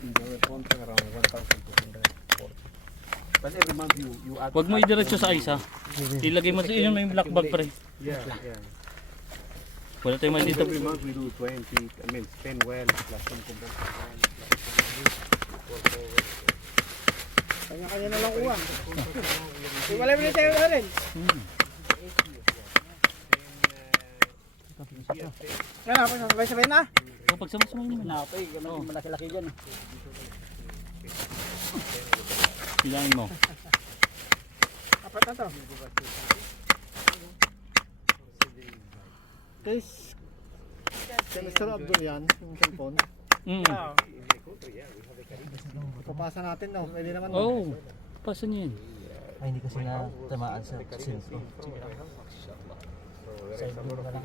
the other contract around 1,240. But every month you add. Huwag mo idiretso sa isa. Ilagay mo sa inyo, may black bag pa rin. Yeah, yeah. Wala tayong mali dito. Every month we do 20. I mean, 10 well plus some conventional well plus some Kanya-kanya na lang kuha. Wala mo na tayo na rin. Yan ako, sabay-sabay na. O, pagsama-sama nyo. Napay, malaki-laki dyan. Bilangin mo. Apat na to. Guys, kay Mr. Abdul yan, yung cellphone. Papasa natin, no? Pwede naman. Oh, pasan yun. Ay, hindi kasi na tamaan sa cellphone. Side view na lang.